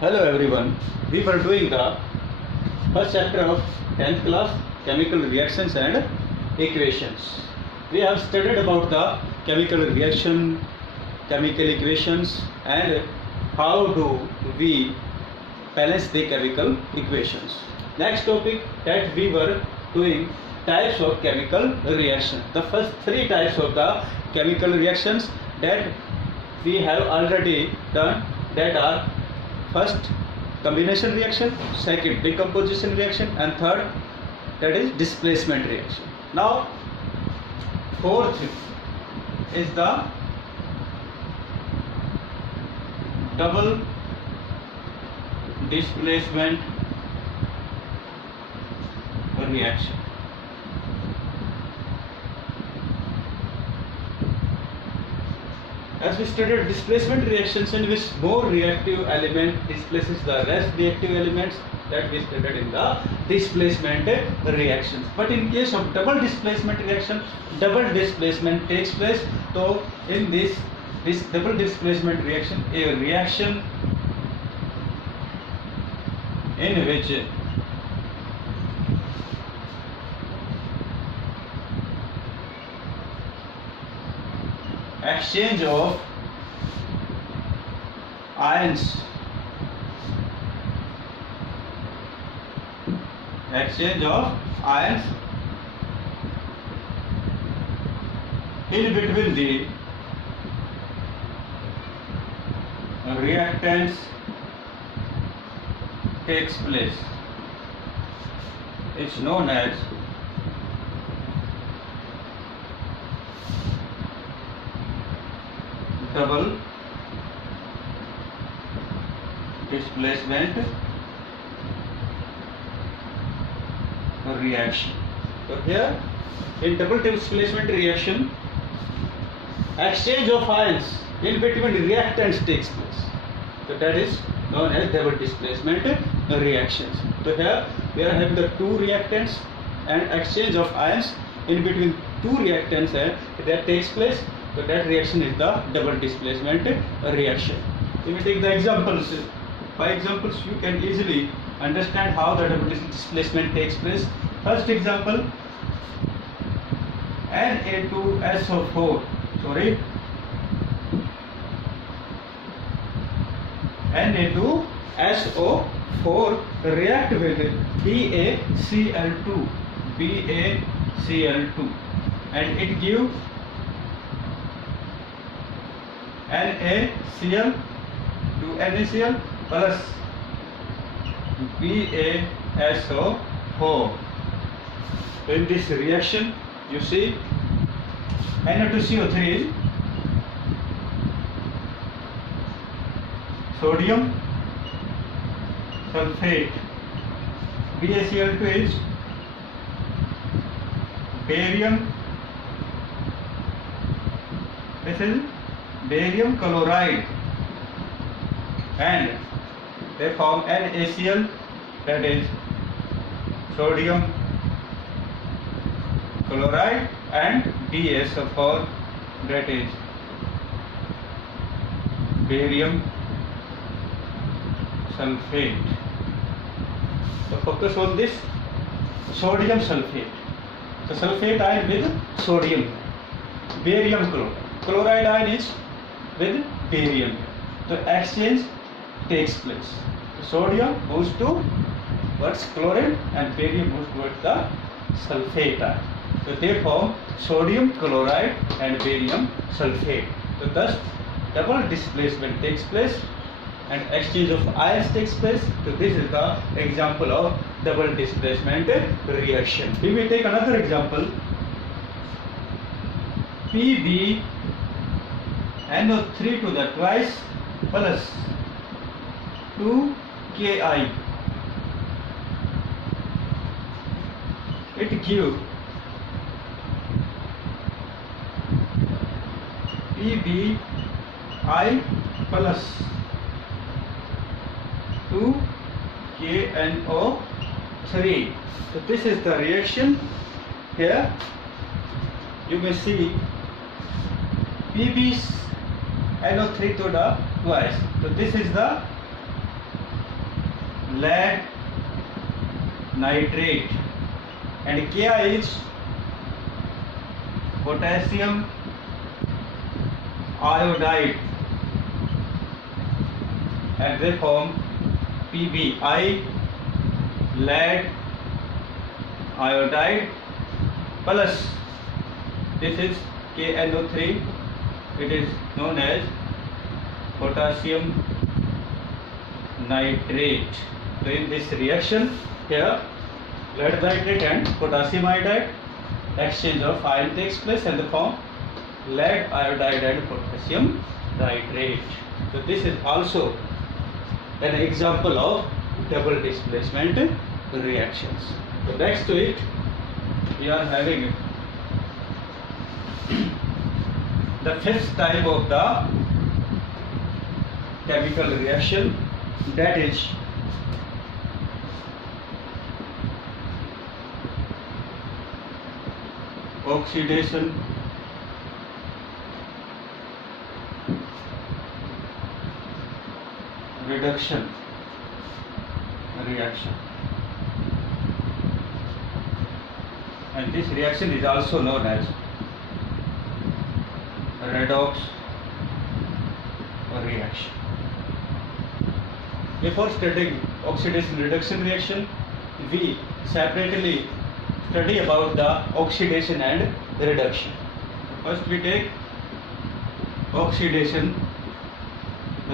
Hello everyone. We were doing the first chapter of 10th class chemical reactions and equations. We have studied about the chemical reaction, chemical equations and how do we balance the chemical equations. Next topic that we were doing types of chemical reaction. The first three types of the chemical reactions that we have already done, that are first combination reaction, second decomposition reaction, and third that is displacement reaction. Now fourth is the double displacement reaction. As we studied displacement reactions in which more reactive element displaces the less reactive elements, that we studied in the displacement reactions. But in case of double displacement reaction, double displacement takes place. So in this double displacement reaction, a reaction in which exchange of ions in between the reactants takes place. It's known as double displacement reaction. So here in double displacement reaction, exchange of ions in between reactants takes place. So that is known as double displacement reactions. So here we are having the two reactants and exchange of ions in between two reactants that takes place. So that reaction is the double displacement reaction. If we take the examples, by examples you can easily understand how the double displacement takes place. First example, Na2SO4 Na2SO4 react with BaCl2 and it gives NaCl to NaCl plus BaSO4. In this reaction, you see Na2CO3 is sodium sulfate, BaCl2 is barium, this is barium chloride, and they form NaCl, that is sodium chloride, and BaSO4, that is barium sulfate. So focus on this sodium sulfate. So sulfate ion with sodium, barium chloride ion is with barium. So exchange takes place. Sodium moves towards chlorine and barium moves towards the sulfate ion. So they form sodium chloride and barium sulfate. So thus double displacement takes place and exchange of ions takes place. So this is the example of double displacement reaction. We will take another example. PbNO3 to the twice plus 2Ki. It gives Pbi plus 2KNO3. So this is the reaction. Here you may see PbNO3 to the twice. So this is the lead nitrate, and Ki is potassium iodide, and they form PbI, lead iodide, plus this is KNO3, it is known as potassium nitrate. So in this reaction here, lead nitrate and potassium iodide exchange of ion takes place and the form lead iodide and potassium nitrate. So this is also an example of double displacement reactions. So next to it, we are having the fifth type of the chemical reaction, that is oxidation reduction reaction, and this reaction is also known as redox reaction. Before studying oxidation reduction reaction, we separately study about the oxidation and reduction. First we take oxidation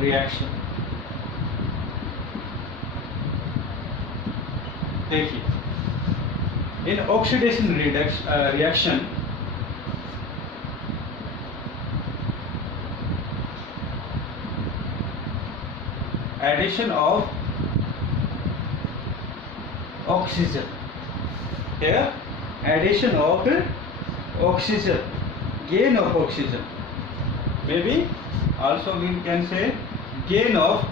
reaction. देखिए, in oxidation reaction, addition of oxygen, here addition of oxygen, gain of oxygen, maybe also we can say gain of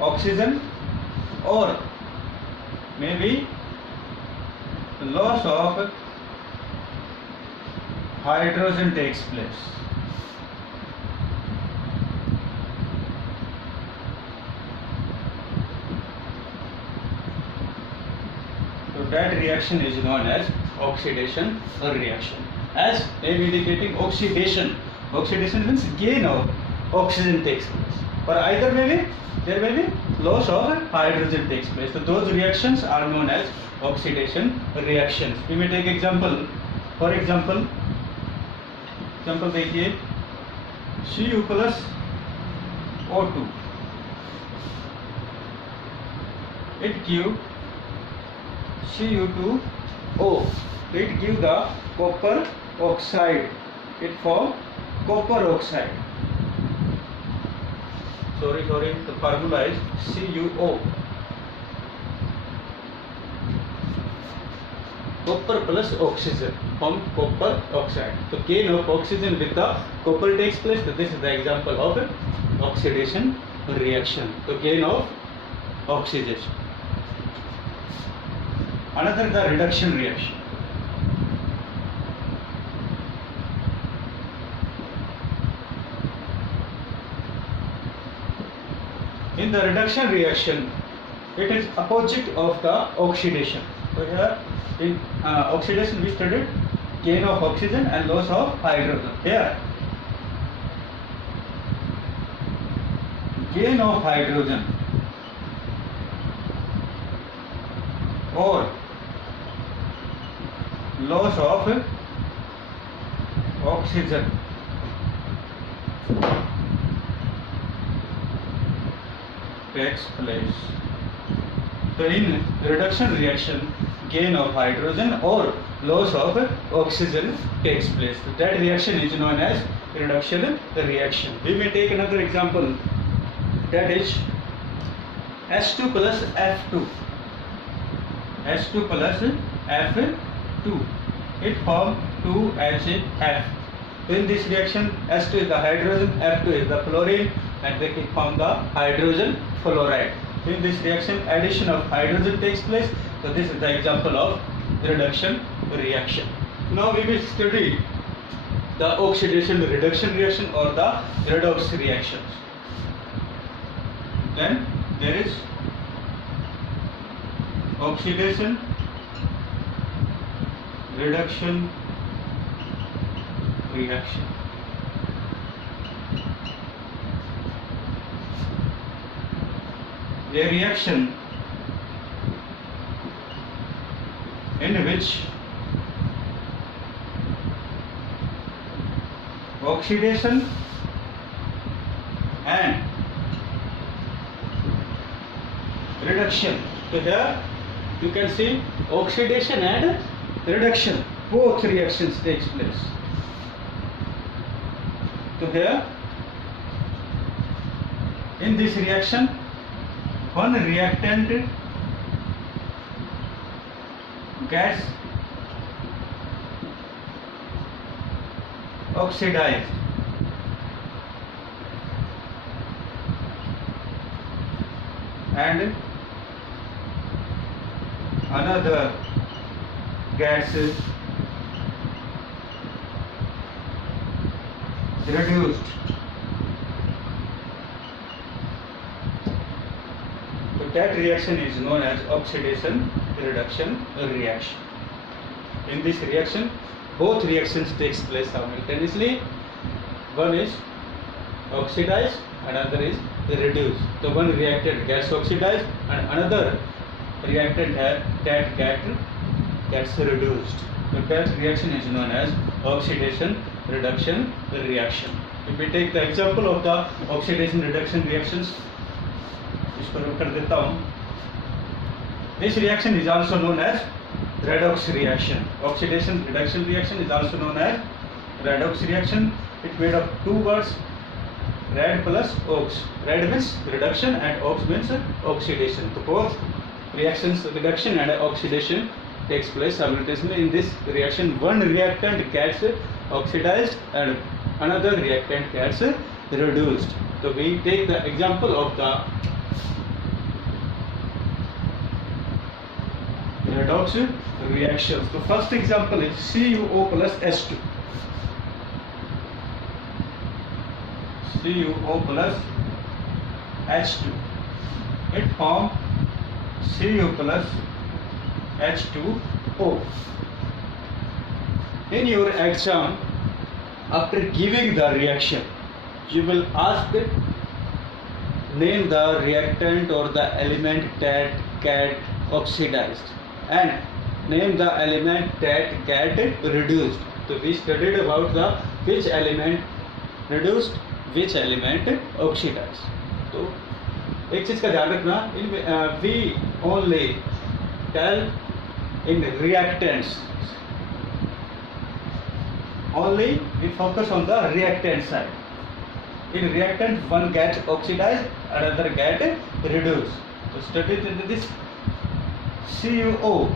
oxygen, or maybe loss of hydrogen takes place. So that reaction is known as oxidation reaction. As name indicating oxidation, oxidation means gain of oxygen takes place, or either maybe there may be loss of hydrogen takes place. So those reactions are known as oxidation reactions. We may take example. For example देखिए, Cu plus O2, it give Cu2O, it give the copper oxide, it form copper oxide. Sorry, the formula is CuO. Copper plus oxygen form copper oxide. So gain of oxygen with the copper takes place. So this is the example of oxidation reaction. So gain of oxidation. Another the reduction reaction. In the reduction reaction, it is opposite of the oxidation. So here in oxidation we studied gain of oxygen and loss of hydrogen. Here gain of hydrogen or loss of oxygen takes place. So in reduction reaction, gain of hydrogen or loss of oxygen takes place. So that reaction is known as reduction reaction. We may take another example, that is H2 plus F2. H2 plus F2, it forms 2HF. So in this reaction, H2 is the hydrogen, F2 is the fluorine, and they can form the hydrogen fluoride. In this reaction, addition of hydrogen takes place. So this is the example of reduction reaction. Now we will study the oxidation reduction reaction or the redox reactions. Then there is oxidation, reduction, reaction. A reaction in which oxidation and reduction. So here you can see oxidation and reduction, both reactions takes place. So here in this reaction, one reactant gets oxidized and another gets reduced. So that reaction is known as oxidation reduction reaction. In this reaction, both reactions takes place simultaneously. One is oxidized and another is reduced. So one reactant gets oxidized and another reactant that gets reduced. So that reaction is known as oxidation reduction reaction. If we take the example of the oxidation reduction reactions, इसको मैं कर देता हूँ. This reaction is also known as redox reaction. Oxidation reduction reaction is also known as redox reaction. It made of two words, red plus ox. Red means reduction and ox means oxidation. So both reactions, reduction and oxidation, takes place simultaneously. In this reaction, one reactant gets oxidized and another reactant gets reduced. So we take the example of the redox reaction. So first example is CuO plus H2. CuO plus H2. It forms Cu plus H2O. In your exam, after giving the reaction, you will ask, name the reactant or the element that get oxidized and name the element that get reduced. So we studied about the which element reduced, which element oxidized. तो एक चीज का ध्यान रखना, we only tell in reactants, only we focus on the reactant side. In reactant, one gets oxidized, another get reduced. So study this CuO.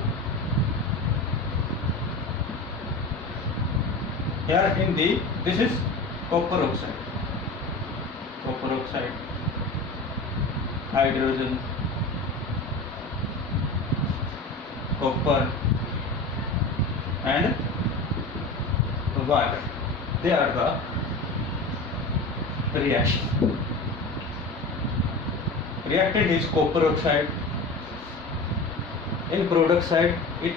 Here in the, this is copper oxide. Copper oxide, hydrogen, copper and water. They are the reaction. Reactant is copper oxide. In product side, it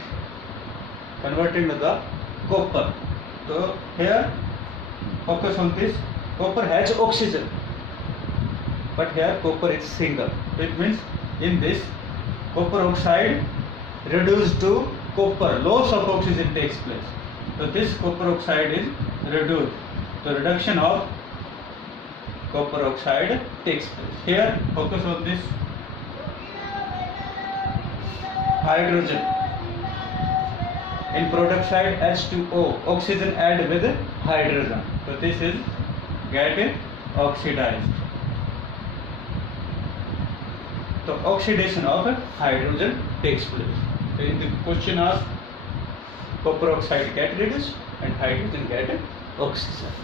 converted into the copper. So here, focus on this. Copper has oxygen, but here copper is single. It means in this copper oxide reduced to copper, loss of oxygen takes place. So this copper oxide is reduced. The reduction of copper oxide takes place. Here focus on this hydrogen. In product side H2O, oxygen add with hydrogen. So this is get oxidized. So oxidation of hydrogen takes place. So in the question asked, copper oxide get reduced and hydrogen get oxidized.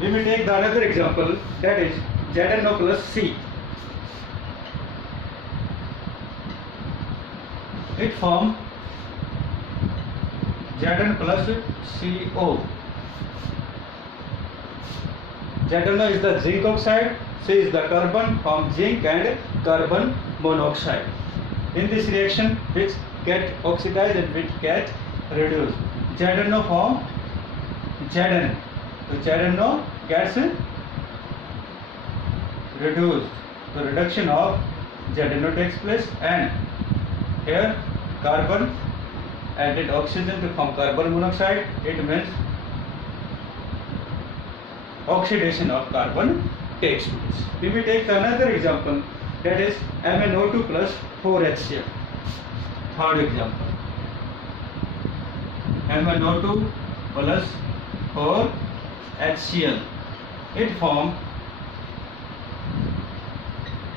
We will take the another example, that is ZnO plus C. It forms Zn plus CO. ZnO is the zinc oxide, C is the carbon from zinc and carbon monoxide. In this reaction, which get oxidized and which get reduced. ZnO form Zn. So ZnO gets reduced. The reduction of ZnO takes place, and here carbon added oxygen to form carbon monoxide. It means oxidation of carbon takes place. We will take another example, that is MnO2 plus 4HCl. Third example, MnO2 plus 4HCl. It forms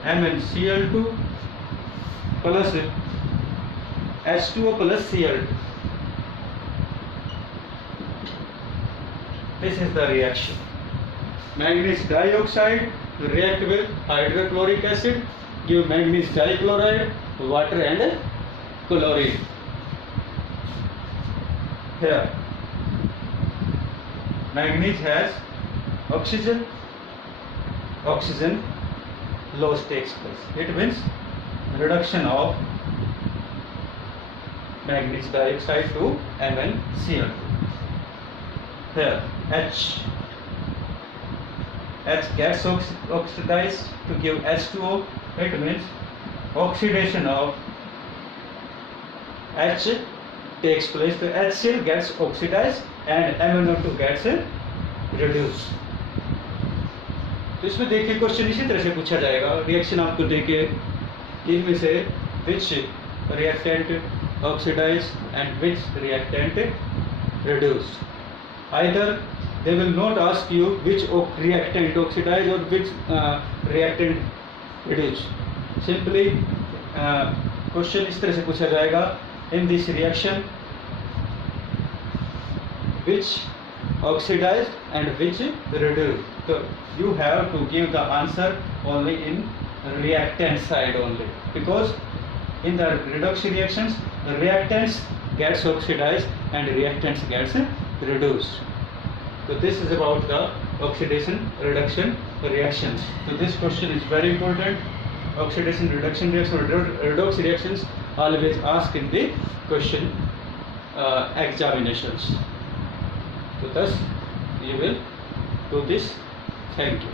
MnCl2 plus H2O plus Cl2. This is the reaction. Manganese dioxide react with hydrochloric acid, give manganese dichloride, water and chlorine. Here manganese has oxygen loss takes place. It means reduction of manganese dioxide to MnCl2. Here H gets oxidized to give H2O. It means oxidation of H takes place. The HCl gets oxidized and MnO2 gets reduced. तो इसमें देखिए question इसी तरह से पूछा जाएगा. Reaction आपको देके इनमें से which reactant oxidized and which reactant reduced. Either they will not ask you which reactant oxidized or which reactant reduced. Simply question इस तरह से पूछा जाएगा, in this reaction which oxidized and which reduced. So you have to give the answer only in reactant side only, because in the redox reactions reactants gets oxidized and reactants gets reduced. So this is about the oxidation reduction reactions. So this question is very important. Oxidation reduction reaction, redox reactions always asked in the question examinations. So thus you will do this. Thank you.